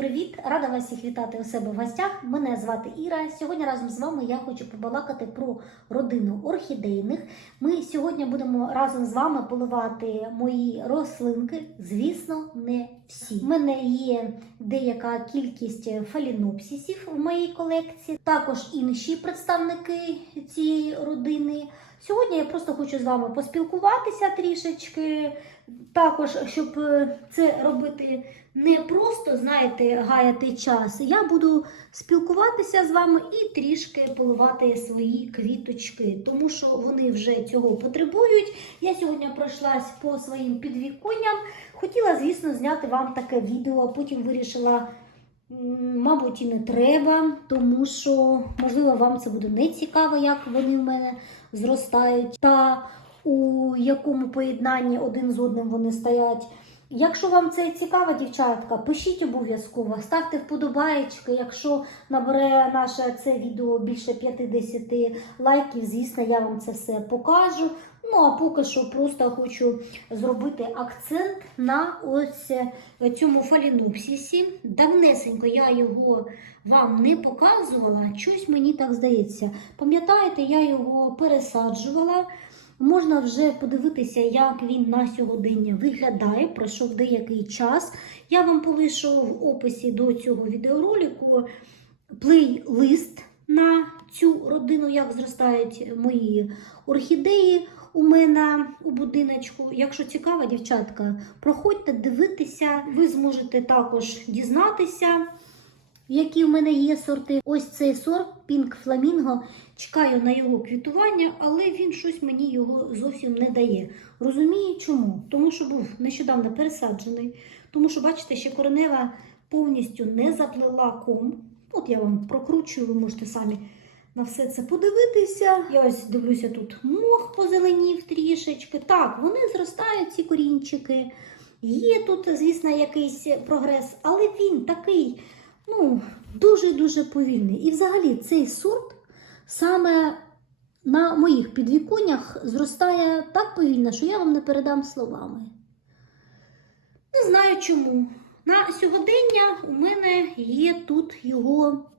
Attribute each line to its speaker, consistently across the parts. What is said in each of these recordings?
Speaker 1: Привіт! Рада вас всіх вітати у себе в гостях. Мене звати Іра. Сьогодні разом з вами я хочу побалакати про родину орхідейних. Ми сьогодні будемо разом з вами поливати мої рослинки. Звісно, не всі. У мене є деяка кількість фалінопсисів в моїй колекції, також інші представники цієї родини. Сьогодні я просто хочу з вами поспілкуватися трішечки. Також, щоб е, це робити не просто, знаєте, гаяти час, я буду спілкуватися з вами і трішки поливати свої квіточки, тому що вони вже цього потребують. Я сьогодні пройшлась по своїм підвіконням. Хотіла, звісно, зняти вам таке відео, потім вирішила. Мабуть, і не треба, тому що, можливо, вам це буде не цікаво, як вони в мене зростають, та у якому поєднанні один з одним вони стоять. Якщо вам це цікаво, дівчатка, пишіть обов'язково, ставте вподобаєчки. Якщо набере наше це відео більше 50 лайків, звісно, я вам це все покажу. Ну а поки що просто хочу зробити акцент на ось е, цьому фалінопсисі. Давнесенько я його вам не показувала, щось мені так здається. Пам'ятаєте, я його пересаджувала. Можна вже подивитися, як він на сьогодення виглядає. Пройшов деякий час. Я вам полишу в описі до цього відеоролику плейлист на цю родину, як зростають мої орхідеї у мене у будиночку. Якщо цікаво, дівчатка, проходьте дивитися, ви зможете також дізнатися. Які в мене є сорти. Ось цей сорт Pink Flamingo. Чекаю на його квітування, але він щось мені його зовсім не дає. Розумію чому? Тому що був нещодавно пересаджений, тому що, бачите, ще коренева повністю не заплела ком. От я вам прокручую, ви можете самі на все це подивитися. Я ось дивлюся, тут мох позеленів трішечки. Так, вони зростають, ці корінчики. Є тут, звісно, якийсь прогрес, але він такий ну, дуже-дуже повільний. І взагалі цей сорт саме на моїх підвіконнях зростає так повільно, що я вам не передам словами. Не знаю чому. На сьогодення у мене є тут його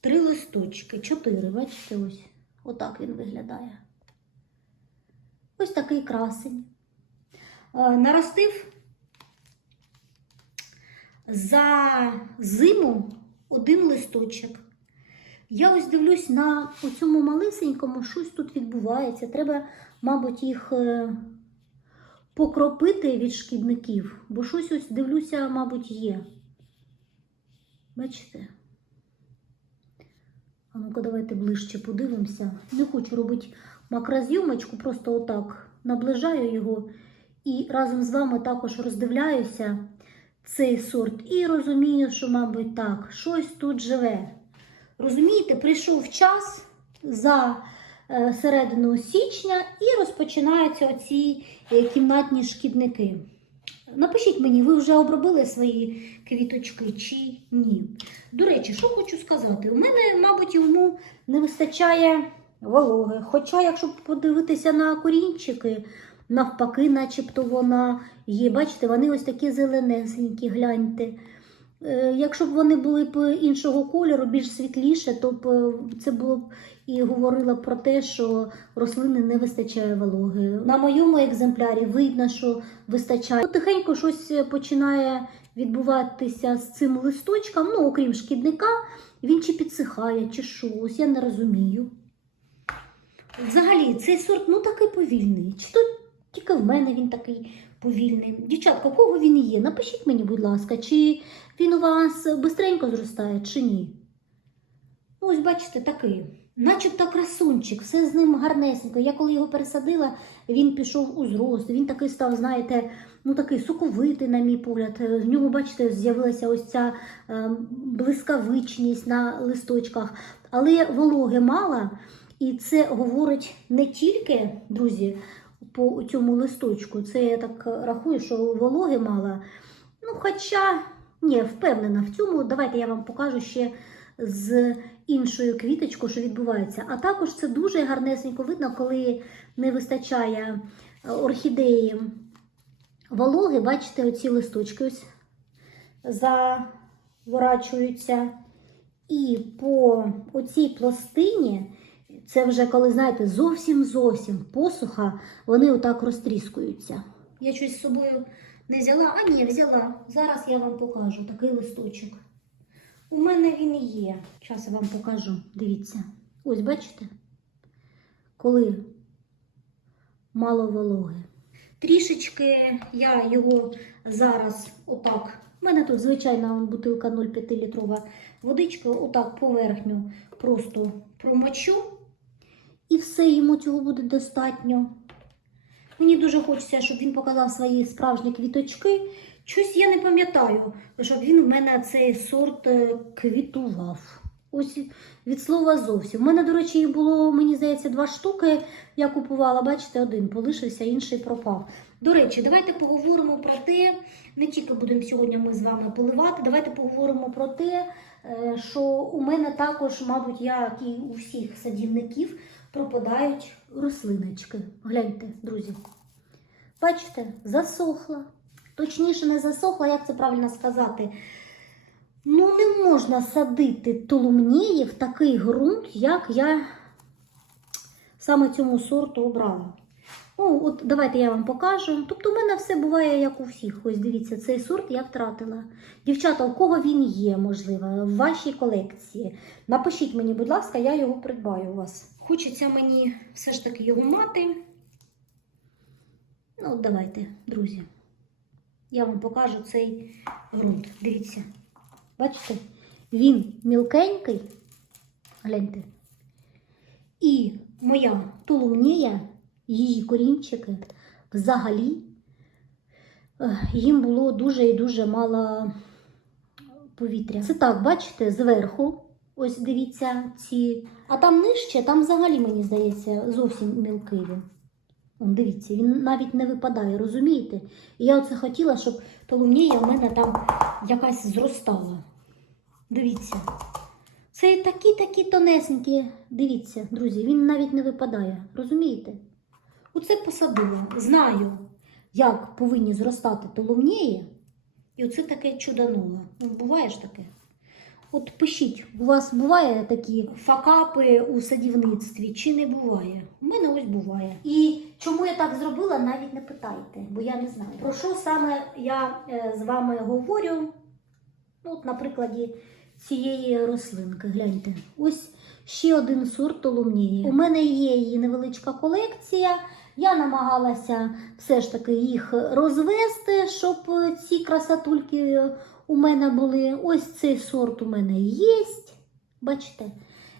Speaker 1: три листочки, чотири, бачите, ось. Отак він виглядає. Ось такий красень. Е, Наростив за зиму один листочок. Я ось дивлюсь на цьому малисенькому, щось тут відбувається. Треба, мабуть, їх е, покропити від шкідників, бо щось ось дивлюся, мабуть, є. Бачите? А ну-ка, давайте ближче подивимося. Не хочу робити макрозйомочку, просто отак наближаю його і разом з вами також роздивляюся цей сорт і розумію, що, мабуть, так, щось тут живе. Розумієте, прийшов час за е, середину січня і розпочинаються оці е, кімнатні шкідники. Напишіть мені, ви вже обробили свої квіточки чи ні. До речі, що хочу сказати, у мене, мабуть, йому не вистачає вологи. Хоча, якщо подивитися на корінчики, навпаки, начебто вона є. Бачите, вони ось такі зеленесенькі, гляньте. Е, Якщо б вони були б іншого кольору, більш світліше, то б е, це було б і говорило про те, що рослини не вистачає вологи. На моєму екземплярі видно, що вистачає. Потихеньку щось починає відбуватися з цим листочком, ну, окрім шкідника, він чи підсихає, чи що, ось я не розумію. Взагалі, цей сорт ну такий повільний. Чи то тільки в мене він такий повільний. Дівчатка, кого він є? Напишіть мені, будь ласка, чи він у вас бистренько зростає, чи ні. Ну, ось бачите, такий. Начебто красунчик, все з ним гарнесенько. Я коли його пересадила, він пішов у зрост. Він такий став, знаєте, ну такий соковитий, на мій погляд. З нього, бачите, з'явилася ось ця е, блискавичність на листочках. Але вологи мало, і це говорить не тільки, друзі, по цьому листочку. Це я так рахую, що вологи мало. Ну, хоча, ні, впевнена в цьому. Давайте я вам покажу ще з іншою квіточкою, що відбувається. А також це дуже гарнесенько видно, коли не вистачає е, орхідеї вологи. Бачите, оці листочки ось заворачуються. І по оцій пластині, це вже коли, знаєте, зовсім зовсім посуха, вони отак розтріскуються. Я щось з собою не взяла, а ні, взяла. Зараз я вам покажу такий листочок. У мене він є. Зараз я вам покажу. Дивіться. Ось бачите? Коли мало вологи. Трішечки я його зараз отак. У мене тут звичайна бутилка 0,5 літрова водичка, отак поверхню просто промочу. І все йому цього буде достатньо. Мені дуже хочеться, щоб він показав свої справжні квіточки. Щось я не пам'ятаю, щоб він в мене цей сорт е, квітував. Ось від слова зовсім. У мене, до речі, їх було, мені здається, два штуки. Я купувала, бачите, один полишився, інший пропав. До речі, давайте поговоримо про те, не тільки будемо сьогодні ми з вами поливати, давайте поговоримо про те, е, що у мене також, мабуть, як і у всіх садівників, пропадають рослиночки. Гляньте, друзі. Бачите, засохла. Точніше, не засохла, як це правильно сказати. Ну, не можна садити толумнії в такий ґрунт, як я саме цьому сорту обрала. Ну, от давайте я вам покажу. Тобто, у мене все буває, як у всіх. Ось дивіться, цей сорт я втратила. Дівчата, у кого він є, можливо, в вашій колекції. Напишіть мені, будь ласка, я його придбаю у вас. Хочеться мені все ж таки його мати. Ну, давайте, друзі. Я вам покажу цей ґрунт. Дивіться. Бачите? Він мілкенький. Гляньте. І моя тулумнія, її корінчики, взагалі, їм було дуже і дуже мало повітря. Це так, бачите, зверху. Ось дивіться ці. А там нижче, там взагалі, мені здається, зовсім мілкий. Он, дивіться, він навіть не випадає, розумієте? І я оце хотіла, щоб толумнія в мене там якась зростала. Дивіться. Це такі-такі тонесенькі. Дивіться, друзі, він навіть не випадає. Розумієте? Оце посадила. Знаю, як повинні зростати толумнії. І оце таке чудануло. Ну, буває ж таке. От пишіть, у вас буває такі факапи у садівництві чи не буває? У мене ось буває. І чому я так зробила, навіть не питайте, бо я не знаю. Про що саме я е, з вами говорю? Ну, от на прикладі цієї рослинки. Гляньте, ось ще один сорт толумнії. У мене є її невеличка колекція. Я намагалася все ж таки їх розвести, щоб ці красотульки у мене були. Ось цей сорт у мене є. Бачите?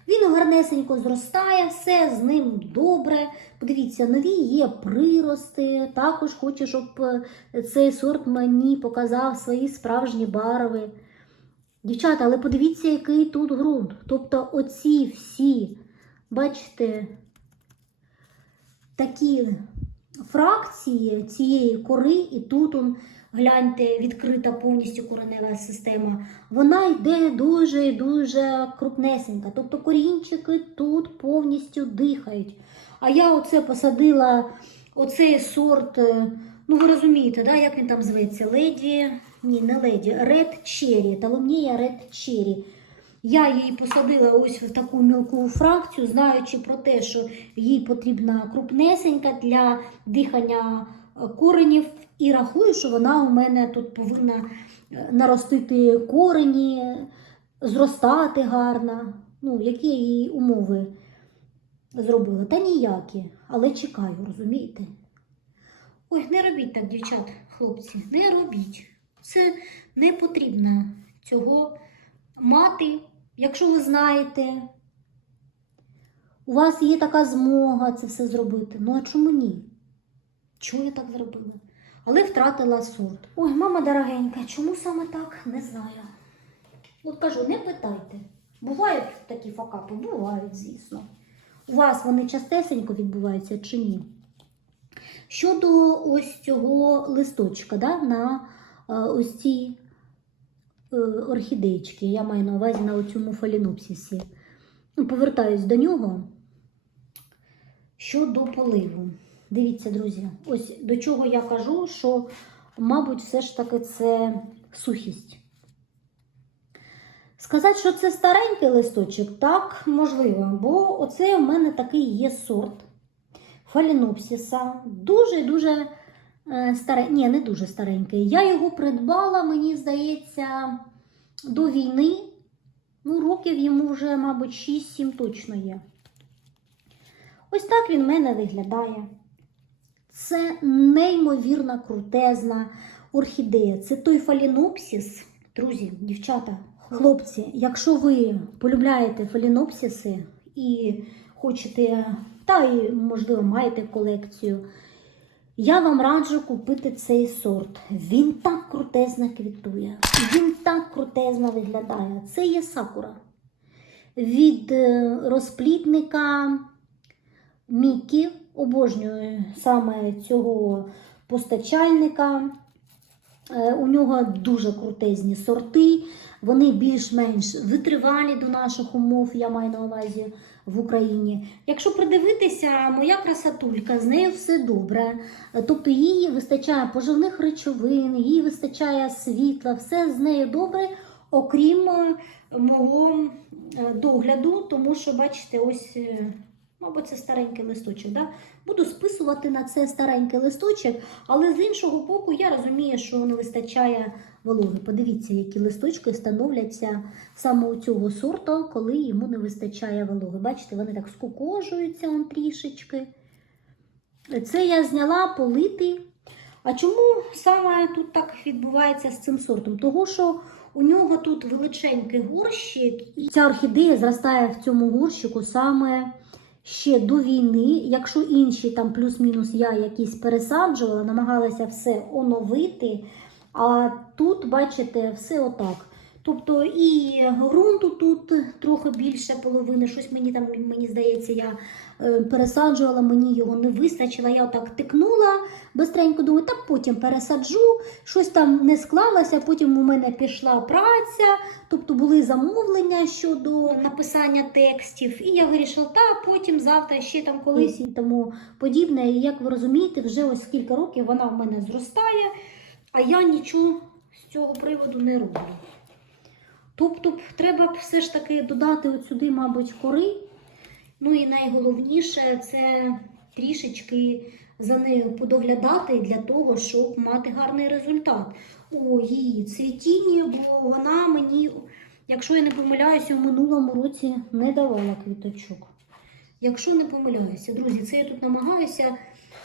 Speaker 1: Він гарнесенько зростає, все з ним добре. Подивіться, нові є прирости. Також хочу, щоб е, цей сорт мені показав свої справжні барви. Дівчата, але подивіться, який тут ґрунт. Тобто оці всі, бачите, такі фракції цієї кори, і тут, он, гляньте, відкрита повністю коренева система, вона йде дуже і дуже крупнесенька. Тобто корінчики тут повністю дихають. А я оце посадила оцей сорт, е, ну ви розумієте, да, як він там зветься? Леді, ні, не леді, Red Cherry, таломнія Red Cherry. Я її посадила ось в таку мілку фракцію, знаючи про те, що їй потрібна крупнесенька для дихання е, коренів, і рахую, що вона у мене тут повинна е, наростити корені, зростати гарно. Ну, які я їй умови зробила? Та ніякі, але чекаю, розумієте? Ой, не робіть так, дівчат, хлопці, не робіть. Це не потрібно цього мати, якщо ви знаєте, у вас є така змога це все зробити. Ну а чому ні? Чому я так зробила? Але втратила сорт. Ой, мама дорогенька, чому саме так? Не знаю. От кажу, не питайте. Бувають такі факапи? Бувають, звісно. У вас вони частесенько відбуваються чи ні? Щодо ось цього листочка, да, на е, ось цій е, орхідеєчки, я маю на увазі на цьому фалінопсисі. Ну, Повертаюсь до нього. Щодо поливу. Дивіться, друзі, ось до чого я кажу, що, мабуть, все ж таки це сухість. Сказати, що це старенький листочок, так, можливо, бо оце у мене такий є сорт фалінопсіса. Дуже-дуже е, старенький, ні, не дуже старенький. Я його придбала, мені здається, до війни. Ну, років йому вже, мабуть, 6-7 точно є. Ось так він в мене виглядає. Це неймовірно крутезна орхідея. Це той фалінопсіс. Друзі, дівчата, хлопці, якщо ви полюбляєте фалінопсіси і хочете, та і, можливо, маєте колекцію, я вам раджу купити цей сорт. Він так крутезно квітує, він так крутезно виглядає. Це є сакура. Від е, розплідника Мікі, обожнюю саме цього постачальника. Е, У нього дуже крутезні сорти, вони більш-менш витривалі до наших умов, я маю на увазі в Україні. Якщо придивитися, моя красотулька, з нею все добре. Е, Тобто їй вистачає поживних речовин, їй вистачає світла, все з нею добре, окрім е, мого догляду, тому що, бачите, ось. Мабуть, це старенький листочок. Да? Буду списувати на це старенький листочок, але з іншого боку, я розумію, що не вистачає вологи. Подивіться, які листочки становляться саме у цього сорту, коли йому не вистачає вологи. Бачите, вони так скукожуються он трішечки. Це я зняла полити. А чому саме тут так відбувається з цим сортом? Того, що у нього тут величенький горщик, і ця орхідея зростає в цьому горщику саме ще до війни. Якщо інші там плюс-мінус я якісь пересаджувала, намагалася все оновити. А тут, бачите, все отак. Тобто і ґрунту тут трохи більше половини, щось мені там, мені здається, я е, пересаджувала, мені його не вистачило. Я отак тикнула бистренько, думаю, так потім пересаджу, щось там не склалося, потім у мене пішла праця, тобто були замовлення щодо написання текстів. І я вирішила, та потім завтра ще там колись і тому подібне. І як ви розумієте, вже ось кілька років вона в мене зростає, а я нічого з цього приводу не роблю. Тобто треба б все ж таки додати от сюди, мабуть, кори. Ну і найголовніше це трішечки за нею подоглядати для того, щоб мати гарний результат у її цвітінні, бо вона мені, якщо я не помиляюся, у минулому році не давала квіточок. Якщо не помиляюся, друзі, це я тут намагаюся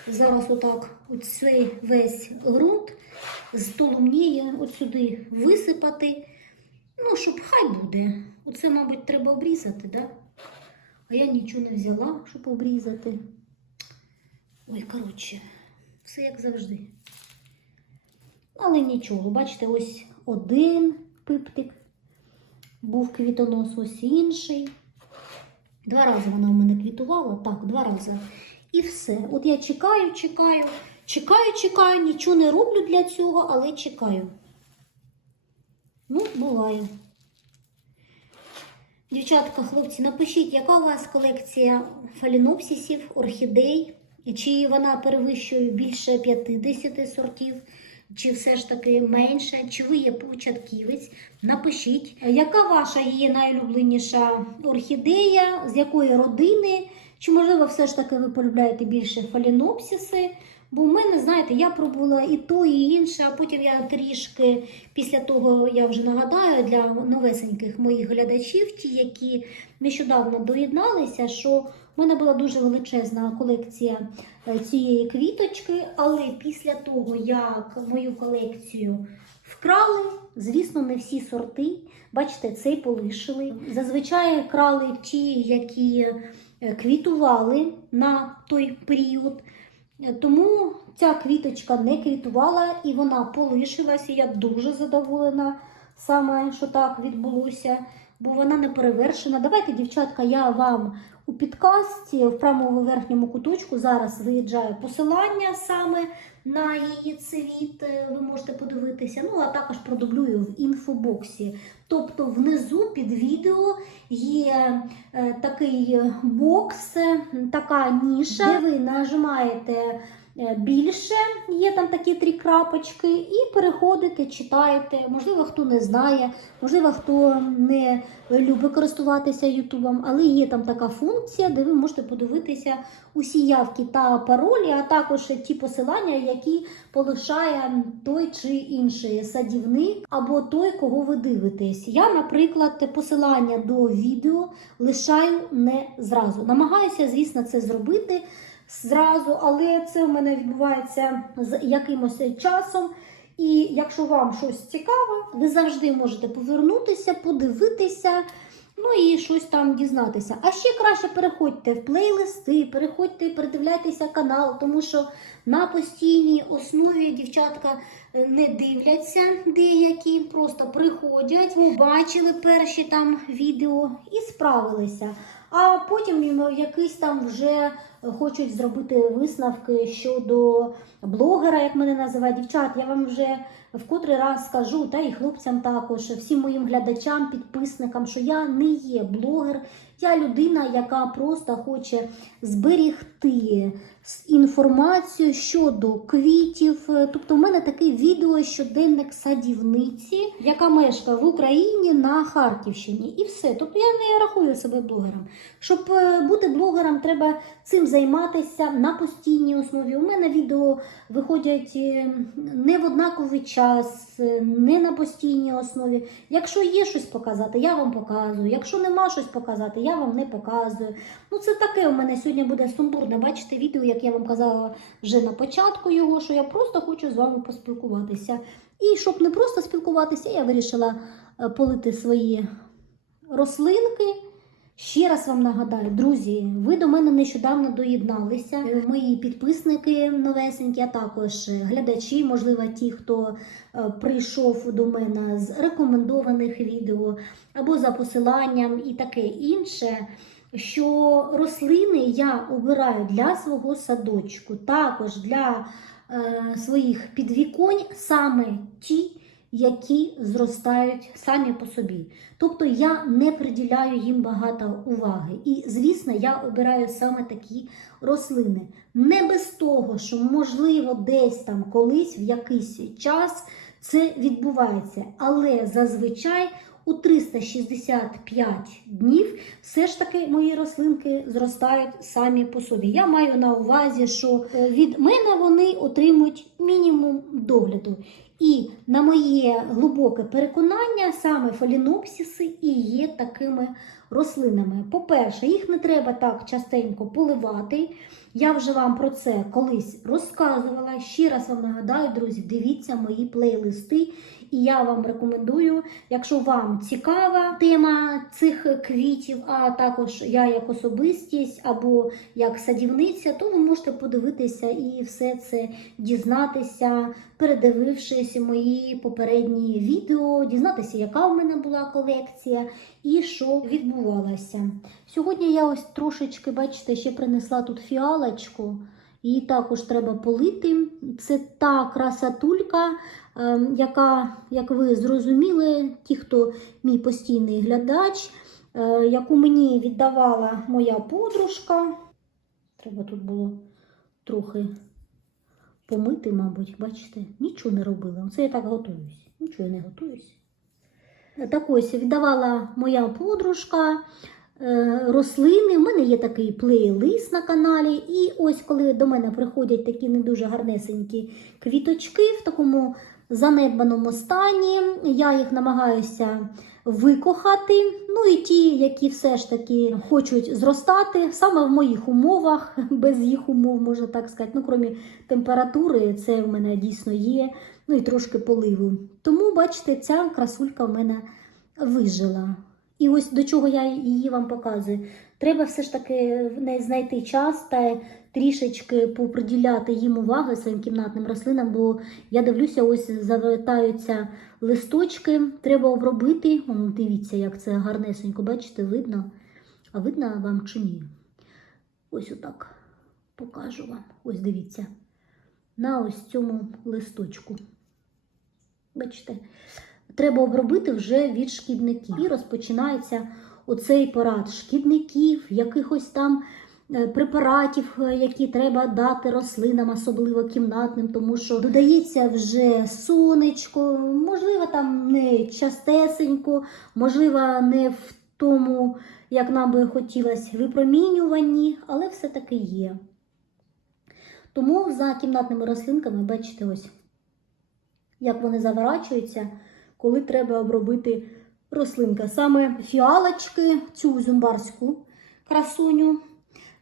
Speaker 1: зараз отак оцей весь ґрунт з толумніє от сюди висипати. Хай буде. Оце, мабуть, треба обрізати, да? А я нічого не взяла, щоб обрізати. Ой, коротше, все як завжди. Але нічого, бачите, ось один пиптик, був квітонос, ось інший. Два рази вона у мене квітувала, так, два рази. І все. От я чекаю, чекаю, чекаю, чекаю, нічого не роблю для цього, але чекаю. Ну, буває. Дівчатка, хлопці, напишіть, яка у вас колекція фалінопсисів, орхідей, чи вона перевищує більше 50 сортів, чи все ж таки менше, чи ви є початківець. Напишіть, яка ваша є найулюбленіша орхідея, з якої родини, чи, можливо, все ж таки ви полюбляєте більше фалінопсиси. Бо в мене, знаєте, я пробувала і то, і інше, а потім я трішки після того я вже нагадаю для новесеньких моїх глядачів, ті, які нещодавно доєдналися, що в мене була дуже величезна колекція е, цієї квіточки, але після того, як мою колекцію вкрали, звісно, не всі сорти, бачите, цей полишили. Зазвичай крали ті, які квітували на той період. Тому ця квіточка не квітувала і вона полишилася. Я дуже задоволена саме, що так відбулося, бо вона не перевершена. Давайте, дівчатка, я вам у підкасті в правому верхньому куточку зараз виїжджаю посилання саме на її цвіт. е, Ви можете подивитися. Ну, а також продублюю в інфобоксі. Тобто внизу під відео є е, такий бокс, е, така ніша, де ви нажимаєте більше, є там такі три крапочки, і переходите, читаєте. Можливо, хто не знає, можливо, хто не любить користуватися Ютубом, але є там така функція, де ви можете подивитися усі явки та паролі, а також ті посилання, які полишає той чи інший садівник або той, кого ви дивитесь. Я, наприклад, посилання до відео лишаю не зразу. Намагаюся, звісно, це зробити зразу, але це в мене відбувається з якимось часом. І якщо вам щось цікаве, ви завжди можете повернутися, подивитися. Ну і щось там дізнатися. А ще краще переходьте в плейлисти, переходьте, передивляйтеся канал, тому що на постійній основі дівчатка е, не дивляться деякі, просто приходять, побачили перші там відео і справилися. А потім якийсь там вже хочуть зробити висновки щодо блогера, як мене називають. Дівчат, я вам вже в котрий раз скажу, та і хлопцям також, всім моїм глядачам, підписникам, що я не є блогер, я людина, яка просто хоче зберігти інформацію щодо квітів. Тобто, в мене таке відео щоденник садівниці, яка мешкає в Україні на Харківщині. І все. Тобто я не рахую себе блогером. Щоб е, бути блогером, треба цим займатися на постійній основі. У мене відео виходять е, не в однаковий час, е, не на постійній основі. Якщо є щось показати, я вам показую. Якщо нема щось показати, я вам не показую. Ну, це таке у мене сьогодні буде сумбурне. Бачите, відео, як я вам казала вже на початку його, що я просто хочу з вами поспілкуватися. І щоб не просто спілкуватися, я вирішила е, полити свої рослинки. Ще раз вам нагадаю, друзі, ви до мене нещодавно доєдналися. Мої підписники новесенькі, а також глядачі, можливо, ті, хто е, прийшов до мене з рекомендованих відео або за посиланням і таке інше. Що рослини я обираю для свого садочку, також для е, своїх підвіконь саме ті, які зростають самі по собі. Тобто я не приділяю їм багато уваги. І, звісно, я обираю саме такі рослини. Не без того, що, можливо, десь там колись в якийсь час це відбувається. Але зазвичай у 365 днів все ж таки мої рослинки зростають самі по собі. Я маю на увазі, що е, від мене вони отримують мінімум догляду. І на моє глибоке переконання, саме фалінопсіси і є такими рослинами. По-перше, їх не треба так частенько поливати. Я вже вам про це колись розказувала. Ще раз вам нагадаю, друзі, дивіться мої плейлисти. І я вам рекомендую, якщо вам цікава тема цих квітів, а також я як особистість або як садівниця, то ви можете подивитися і все це дізнатися, передивившись мої попередні відео, дізнатися, яка у мене була колекція і що відбувалося. Сьогодні я ось трошечки, бачите, ще принесла тут фіалочку. Її також треба полити. Це та красатулька, ем, яка, як ви зрозуміли, ті, хто мій постійний глядач, е, яку мені віддавала моя подружка. Треба тут було трохи помити, мабуть, бачите, нічого не робила. Оце я так готуюсь. Нічого я не готуюсь. Так ось віддавала моя подружка е, рослини. У мене є такий плейлист на каналі. І ось коли до мене приходять такі не дуже гарнесенькі квіточки в такому занедбаному стані, я їх намагаюся викохати. Ну і ті, які все ж таки хочуть зростати, саме в моїх умовах, без їх умов, можна так сказати. Ну, крім температури, це в мене дійсно є. Ну і трошки поливу. Тому, бачите, ця красулька в мене вижила. І ось до чого я її вам показую. Треба все ж таки знайти час та трішечки поприділяти їм уваги своїм кімнатним рослинам, бо я дивлюся, ось завертаються листочки, треба обробити. О, дивіться, як це гарнесенько, бачите, видно. А видно вам чи ні? Ось отак покажу вам. Ось дивіться. На ось цьому листочку. Бачите, треба обробити вже від шкідників. І розпочинається оцей парад шкідників, якихось там препаратів, е, які треба дати рослинам, особливо кімнатним, тому що додається вже сонечко, можливо, там не частесенько, можливо, не в тому, як нам би хотілося, випромінюванні, але все-таки є. Тому за кімнатними рослинками, бачите, ось як вони заворачуються, коли треба обробити рослинка. Саме фіалочки, цю зумбарську красуню.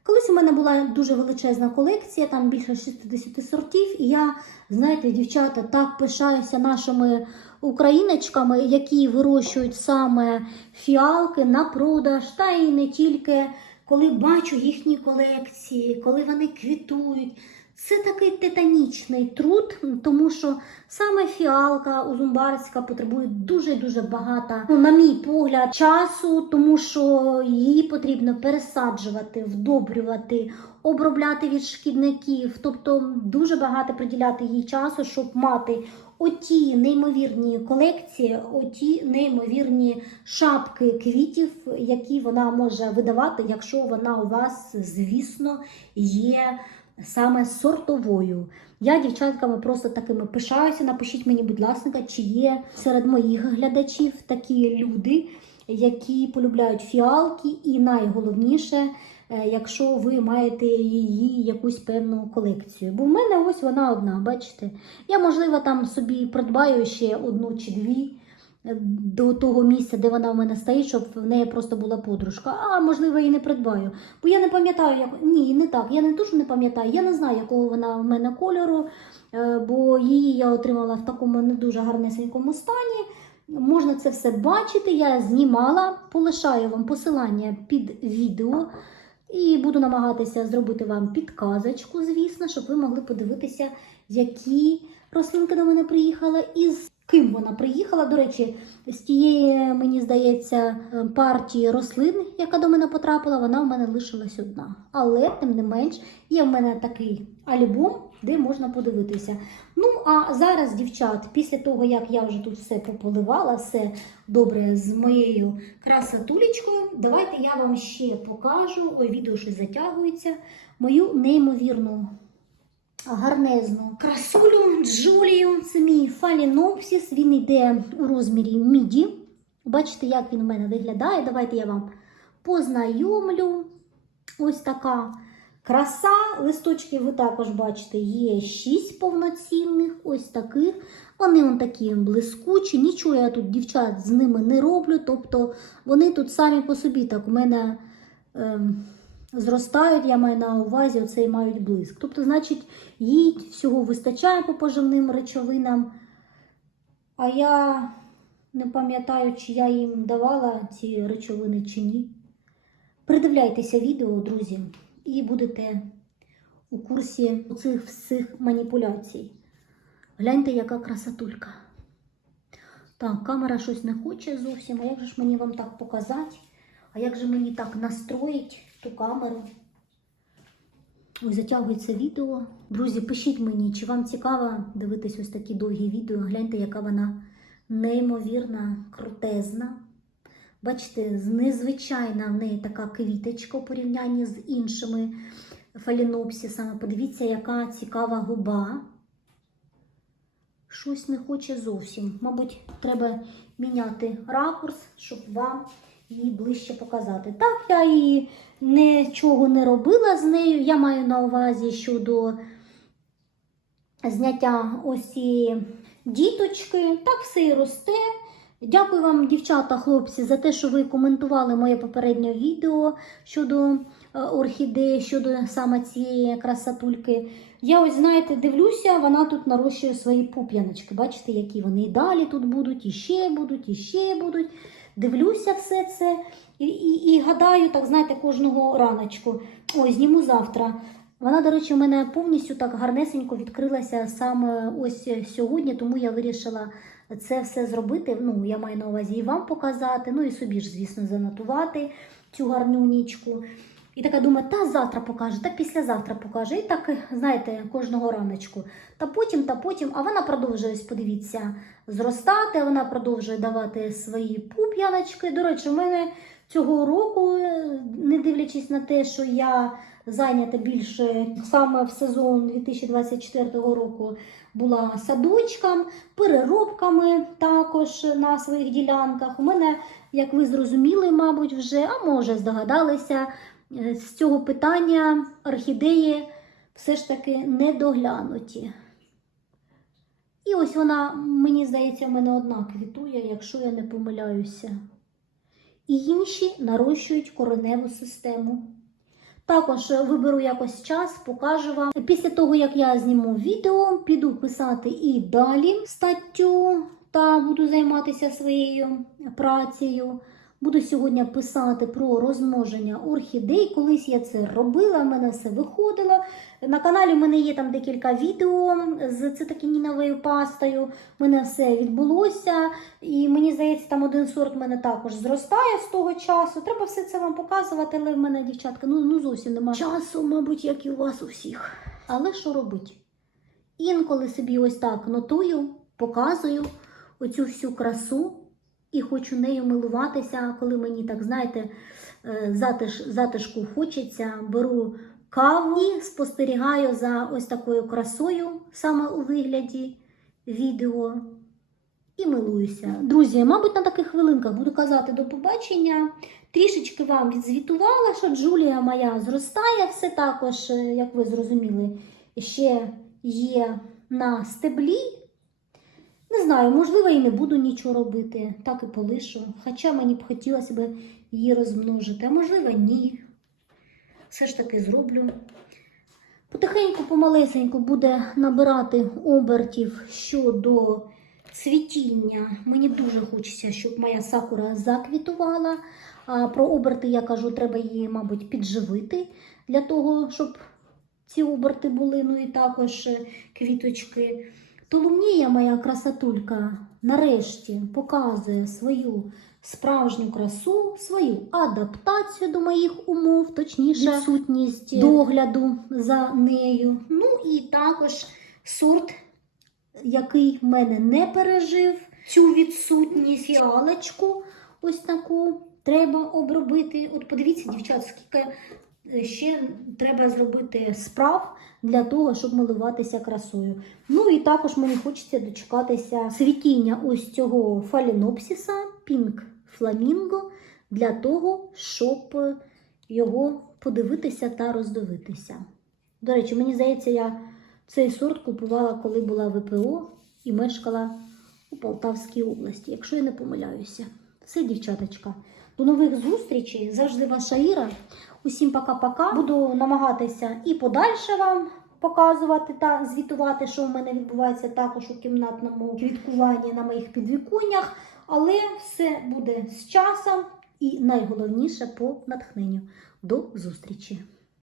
Speaker 1: Колись у мене була дуже величезна колекція, там більше 60 сортів, і я, знаєте, дівчата, так пишаюся нашими україночками, які вирощують саме фіалки на продаж, та і не тільки коли бачу їхні колекції, коли вони квітують. Це такий титанічний труд, тому що саме фіалка узумбарська потребує дуже дуже багато, ну, на мій погляд, часу, тому що її потрібно пересаджувати, вдобрювати, обробляти від шкідників. Тобто дуже багато приділяти їй часу, щоб мати оті неймовірні колекції, оті неймовірні шапки квітів, які вона може видавати, якщо вона у вас, звісно, є саме сортовою. Я дівчатками просто такими пишаюся. Напишіть мені, будь ласка, чи є серед моїх глядачів такі люди, які полюбляють фіалки, і найголовніше, е, якщо ви маєте її якусь певну колекцію. Бо в мене ось вона одна, бачите. Я, можливо, там собі придбаю ще одну чи дві. До того місця, де вона в мене стоїть, щоб в неї просто була подружка. А можливо, і не придбаю. Бо я не пам'ятаю, як ні, не так. Я не дуже не пам'ятаю. Я не знаю, якого вона в мене кольору, е, бо її я отримала в такому не дуже гарнесенькому стані. Можна це все бачити. Я знімала, полишаю вам посилання під відео. І буду намагатися зробити вам підказочку, звісно, щоб ви могли подивитися, які рослинки до мене приїхали і з ким вона приїхала. До речі, з тієї, мені здається, е, партії рослин, яка до мене потрапила, вона в мене лишилась одна. Але, тим не менш, є в мене такий альбом, де можна подивитися. Ну, а зараз, дівчат, після того, як я вже тут все пополивала, все добре з моєю красотулечкою, давайте я вам ще покажу, ой, відео щось затягується, мою неймовірну гарнезну красулю Джулію. Це мій фалінопсіс. Він йде у розмірі міді. Бачите, як він у мене виглядає. Давайте я вам познайомлю. Ось така краса. Листочки ви також бачите, є 6 повноцінних, ось таких. Вони он такі блискучі. Нічого я тут, дівчат, з ними не роблю. Тобто вони тут самі по собі так у мене. Ем, зростають, я маю на увазі, оцей мають блиск. Тобто, значить, їй всього вистачає по поживним речовинам. А я не пам'ятаю, чи я їм давала ці речовини чи ні. Придивляйтеся відео, друзі, і будете у курсі цих всіх маніпуляцій. Гляньте, яка красотулька. Так, камера щось не хоче зовсім. А як же ж мені вам так показати? А як же мені так настроїть ту камеру? Ось затягується відео. Друзі, пишіть мені, чи вам цікаво дивитись ось такі довгі відео. Гляньте, яка вона неймовірна, крутезна. Бачите, незвичайна в неї така квіточка у порівнянні з іншими фалінопсисами. Подивіться, яка цікава губа. Щось не хоче зовсім. Мабуть, треба міняти ракурс, щоб вам її ближче показати. Так, я її нічого не робила з нею. Я маю на увазі щодо зняття ось діточки. Так все і росте. Дякую вам, дівчата, хлопці, за те, що ви коментували моє попереднє відео щодо е, орхідеї, щодо саме цієї красотульки. Я ось, знаєте, дивлюся, вона тут нарощує свої пуп'яночки. Бачите, які вони і далі тут будуть, і ще будуть, і ще будуть. Дивлюся все це і, і, і гадаю, так знаєте, кожного раночку. Ой, зніму завтра. Вона, до речі, у мене повністю так гарнесенько відкрилася саме ось сьогодні, тому я вирішила це все зробити. Ну, я маю на увазі і вам показати, ну і собі ж, звісно, занотувати цю гарнюнічку. І така думаю, та завтра покаже, та післязавтра покаже. І так, знаєте, кожного раночку. Та потім, та потім. А вона продовжує, подивіться, зростати, вона продовжує давати свої пуп'яночки. До речі, у мене цього року, не дивлячись на те, що я зайнята більше саме в сезон 2024 року була садочком, переробками також на своїх ділянках. У мене, як ви зрозуміли, мабуть, вже, а може здогадалися, з цього питання орхідеї все ж таки недоглянуті. І ось вона, мені здається, в мене одна квітує, якщо я не помиляюся. І інші нарощують кореневу систему. Також виберу якось час, покажу вам. Після того, як я зніму відео, піду писати і далі статтю та буду займатися своєю працею. Буду сьогодні писати про розмноження орхідей. Колись я це робила, в мене все виходило. На каналі в мене є там декілька відео з цитокініновою пастою. У мене все відбулося. І мені здається, там один сорт в мене також зростає з того часу. Треба все це вам показувати, але в мене, дівчатка, ну, ну зовсім немає часу, мабуть, як і у вас у всіх. Але що робить? Інколи собі ось так нотую, показую оцю всю красу і хочу нею милуватися, коли мені так, знаєте, е, затиш, затишку хочеться, беру каву і спостерігаю за ось такою красою, саме у вигляді відео. І милуюся. Друзі, мабуть, на таких хвилинках буду казати до побачення. Трішечки вам відзвітувала, що Джулія моя зростає. Все також, е, як ви зрозуміли, ще є на стеблі. Не знаю, можливо, і не буду нічого робити, так і полишу. Хоча мені б хотілося б її розмножити, а можливо, ні. Все ж таки зроблю. Потихеньку, помалесеньку буде набирати обертів щодо цвітіння. Мені дуже хочеться, щоб моя сакура заквітувала. А про оберти я кажу, треба її, мабуть, підживити для того, щоб ці оберти були, ну і також е, Толумнія моя красотулька нарешті показує свою справжню красу, свою адаптацію до моїх умов, точніше, відсутність догляду за нею. Ну і також сорт, який в мене не пережив цю відсутність фіалочку, ось таку треба обробити. От подивіться, дівчат, скільки ще треба зробити справ для того, щоб милуватися красою. Ну і також мені хочеться дочекатися цвітіння ось цього фалінопсіса Pink Flamingo для того, щоб його подивитися та роздивитися. До речі, мені здається, я цей сорт купувала, коли була ВПО і мешкала у Полтавській області, якщо я не помиляюся. Все, дівчаточка. До нових зустрічей. Завжди ваша Іра. Усім пока-пока. Буду намагатися і подальше вам показувати та звітувати, що в мене відбувається також у кімнатному квіткуванні на моїх підвікуннях. Але все буде з часом і найголовніше по натхненню. До зустрічі!